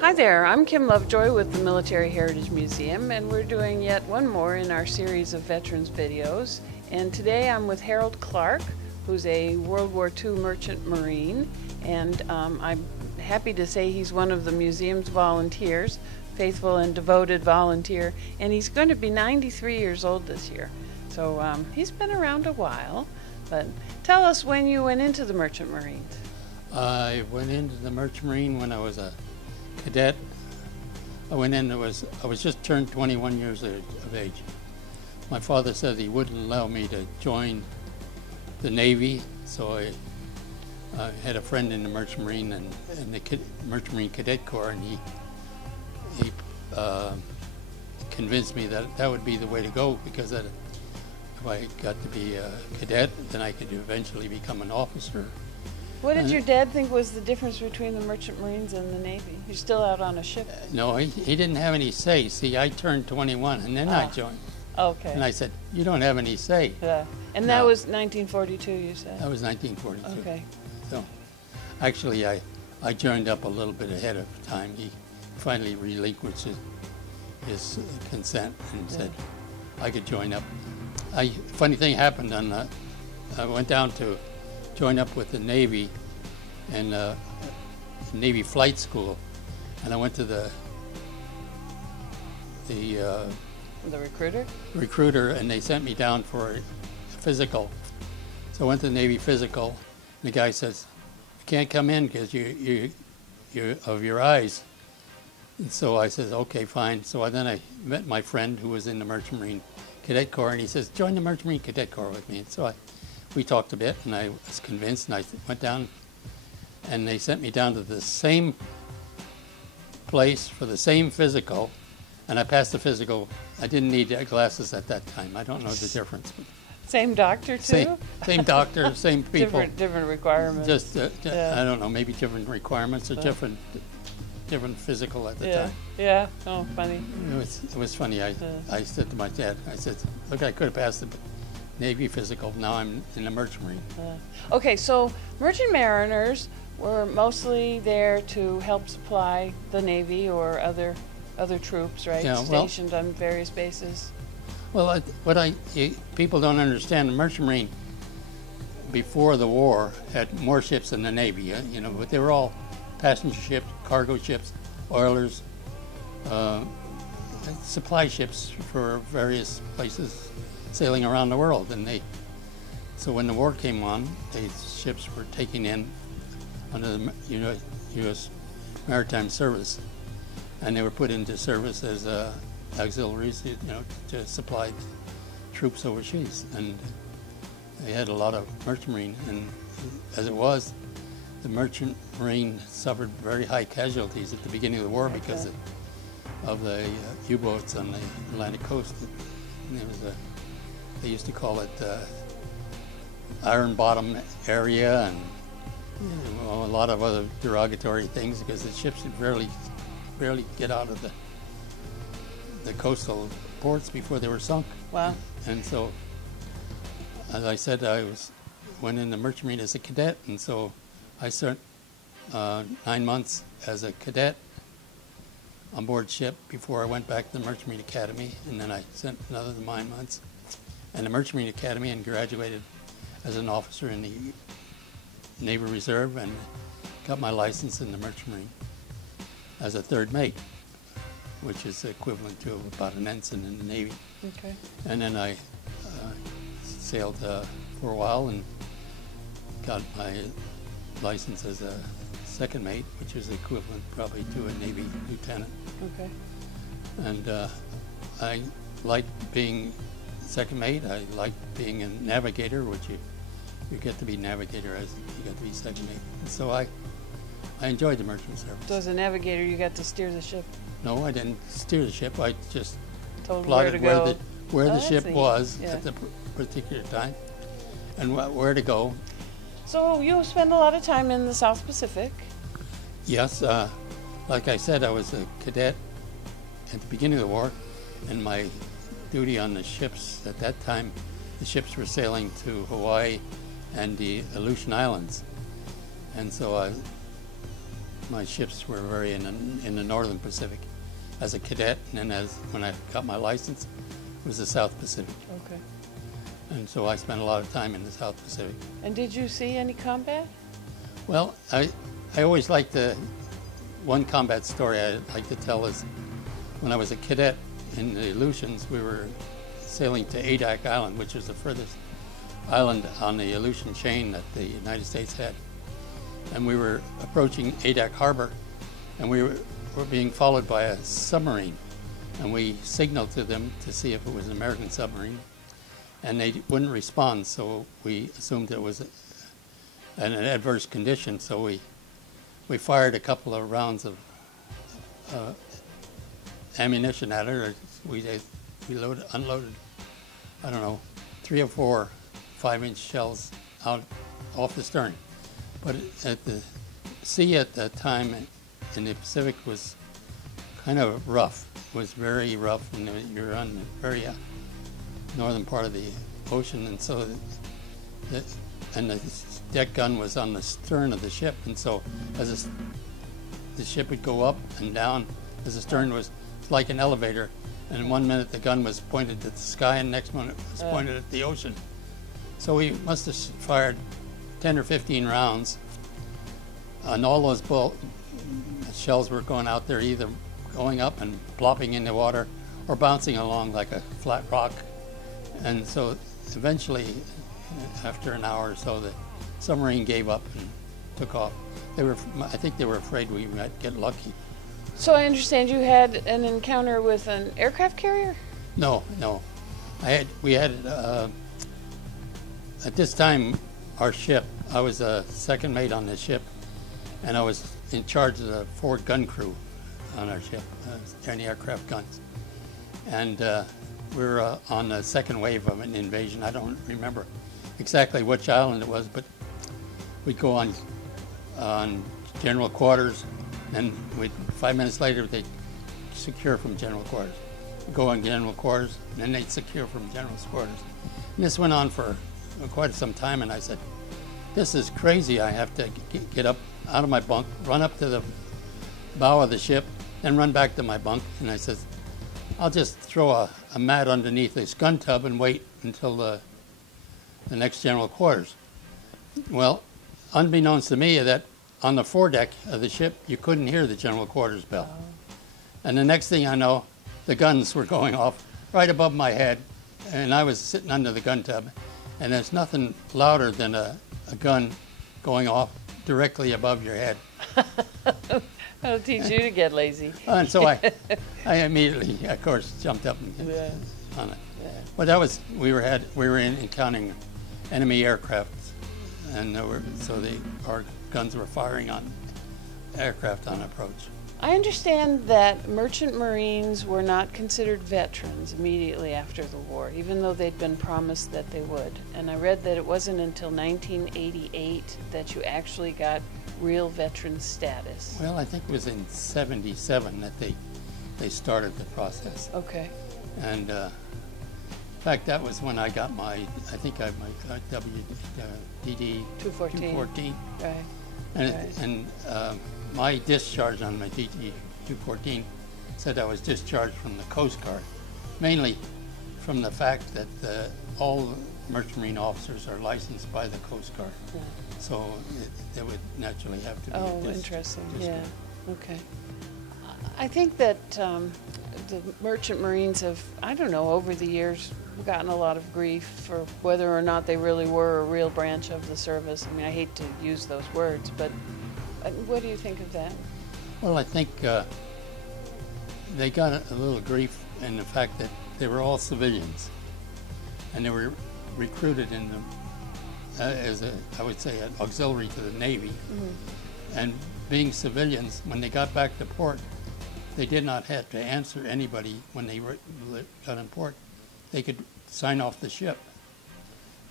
Hi there, I'm Kim Lovejoy with the Military Heritage Museum, and we're doing yet one more in our series of veterans videos. And today I'm with Harold Clark, who's a World War II merchant marine, and I'm happy to say he's one of the museum's volunteers, faithful and devoted volunteer, and he's going to be 93 years old this year. So he's been around a while, but tell us when you went into the Merchant Marines. I went into the Merchant Marine when I was a cadet. I went in, I was just turned 21 years of age. My father said he wouldn't allow me to join the Navy, so I had a friend in the Merchant Marine and the Merchant Marine Cadet Corps, and he convinced me that that would be the way to go, because if I got to be a cadet, then I could eventually become an officer. What did your dad think was the difference between the Merchant Marines and the Navy? You're still out on a ship. No, he didn't have any say. See, I turned 21 and then I joined. Okay. And I said, you don't have any say. Yeah. And that was 1942, you said? That was 1942. Okay. So, actually, I joined up a little bit ahead of time. He finally relinquished his consent and said I could join up. Funny thing happened I went down to join up with the Navy and Navy flight school, and I went to the recruiter, and they sent me down for a physical. So I went to the Navy physical, and the guy says, "You can't come in because you're of your eyes." And so I said, "Okay, fine." So then I met my friend who was in the Merchant Marine Cadet Corps, and he says, "Join the Merchant Marine Cadet Corps with me." And so we talked a bit, and I was convinced, and I went down, and they sent me down to the same place for the same physical, and I passed the physical. I didn't need glasses at that time. I don't know the difference. Same doctor, too? Same doctor, same people. Different requirements. Just, I don't know, maybe different requirements or different physical at the time. Yeah, oh, funny. It was funny. I said to my dad, I said, "Look, I could have passed the Navy physical. Now I'm in the Merchant Marine." Okay, so Merchant Mariners were mostly there to help supply the Navy or other troops, right? Yeah, stationed on various bases. Well, people don't understand, the Merchant Marine before the war had more ships than the Navy, but they were all passenger ships, cargo ships, oilers, supply ships for various places sailing around the world. And so when the war came on, these ships were taken in under the U.S. Maritime Service, and they were put into service as auxiliaries, to supply troops overseas. And they had a lot of Merchant Marine, and as it was, the Merchant Marine suffered very high casualties at the beginning of the war because of the U-boats on the Atlantic coast. And they used to call it Iron Bottom area, and a lot of other derogatory things, because the ships would barely get out of the coastal ports before they were sunk. Wow. And so, as I said, went in the Merchant Marine as a cadet, and so I spent 9 months as a cadet on board ship before I went back to the Merchant Marine Academy, and then I spent another 9 months in the Merchant Marine Academy and graduated as an officer in the Naval Reserve and got my license in the Merchant Marine as a third mate, which is equivalent to about an ensign in the Navy. Okay. And then I sailed for a while and got my license as a second mate, which is equivalent probably to a Navy lieutenant. Okay. And I liked being second mate. I liked being a navigator, which you get to be navigator as you get to be second mate. And so I enjoyed the merchant service. So as a navigator, you got to steer the ship? No, I didn't steer the ship. I just told plotted where the ship was at the particular time and where to go. So you spend a lot of time in the South Pacific? Yes. Like I said, I was a cadet at the beginning of the war, and my duty on the ships at that time, the ships were sailing to Hawaii and the Aleutian Islands. And so my ships were very in the northern Pacific as a cadet, and then when I got my license, it was the South Pacific. Okay. And so I spent a lot of time in the South Pacific. And did you see any combat? Well, I always liked one combat story I like to tell is when I was a cadet in the Aleutians, we were sailing to Adak Island, which was the furthest island on the Aleutian chain that the United States had. And we were approaching Adak Harbor, and we were being followed by a submarine. And we signaled to them to see if it was an American submarine, and they wouldn't respond, so we assumed it was an adverse condition. So we fired a couple of rounds of ammunition at it, or we unloaded, I don't know, 3 or 4 5-inch shells out off the stern. But at the sea at that time in the Pacific was kind of rough. It was very rough, and you're on the very northern part of the ocean, and so the deck gun was on the stern of the ship, and so as the ship would go up and down, as the stern was like an elevator, and 1 minute the gun was pointed at the sky, and next minute it was pointed at the ocean. So we must have fired 10 or 15 rounds, and all those shells were going out there, either going up and plopping in the water or bouncing along like a flat rock. And so eventually, after an hour or so, the submarine gave up and took off. I think they were afraid we might get lucky. So I understand you had an encounter with an aircraft carrier? No. We had at this time, our ship, I was a second mate on the ship, and I was in charge of the 4 gun crew on our ship, anti-aircraft guns. And we were on the second wave of an invasion. I don't remember exactly which island it was, but we'd go on general quarters, and 5 minutes later they'd secure from general quarters. We'd go on general quarters, and then they'd secure from general quarters. And this went on for quite some time, and I said, this is crazy. I have to get up out of my bunk, run up to the bow of the ship, then run back to my bunk. And I said, I'll just throw a mat underneath this gun tub and wait until the next general quarters. Well, unbeknownst to me, that on the foredeck of the ship, you couldn't hear the general quarters bell. And the next thing I know, the guns were going off right above my head, and I was sitting under the gun tub. And there's nothing louder than a gun going off directly above your head. That'll teach you to get lazy. And so I immediately, of course, jumped up and on it. Yeah. But that was we were encountering enemy aircraft, and our guns were firing on aircraft on approach. I understand that merchant marines were not considered veterans immediately after the war, even though they'd been promised that they would. And I read that it wasn't until 1988 that you actually got real veteran status. Well, I think it was in '77 that they started the process. Okay. And in fact, that was when I got my DD 214. Right. And my discharge on my DD 214 said I was discharged from the Coast Guard, mainly from the fact that all merchant marine officers are licensed by the Coast Guard. Yeah. So they would naturally have to be interesting. discharged. Yeah. Okay. I think that the merchant marines have, I don't know, over the years gotten a lot of grief for whether or not they really were a real branch of the service. I mean, I hate to use those words, but what do you think of that? Well, I think they got a little grief in the fact that they were all civilians, and they were recruited in as I would say, an auxiliary to the Navy. Mm-hmm. And being civilians, when they got back to port, they did not have to answer anybody when they got in port. They could sign off the ship,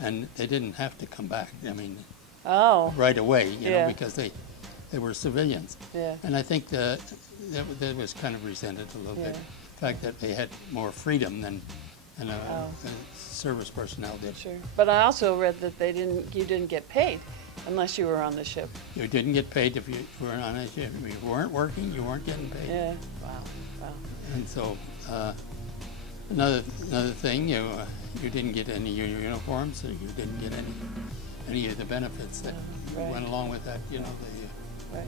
and they didn't have to come back. I mean, right away, you know, because they were civilians. Yeah. And I think that was kind of resented a little bit. The fact that they had more freedom than service personnel did. Sure. But I also read that you didn't get paid. Unless you were on the ship. You didn't get paid if you weren't on a ship. If you weren't working, you weren't getting paid. Yeah. Wow. Wow. And so another thing, you didn't get any uniforms, so you didn't get any of the benefits that Right. went along with that. You know, Right.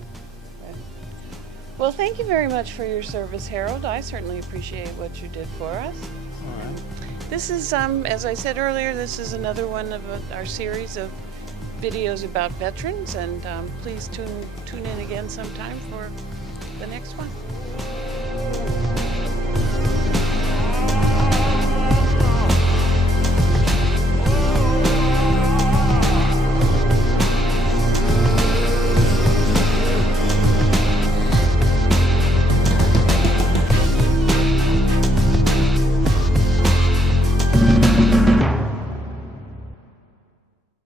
Right. Well, thank you very much for your service, Harold. I certainly appreciate what you did for us. all right. This is, as I said earlier, this is another one of our series of videos about veterans, and please tune in again sometime for the next one.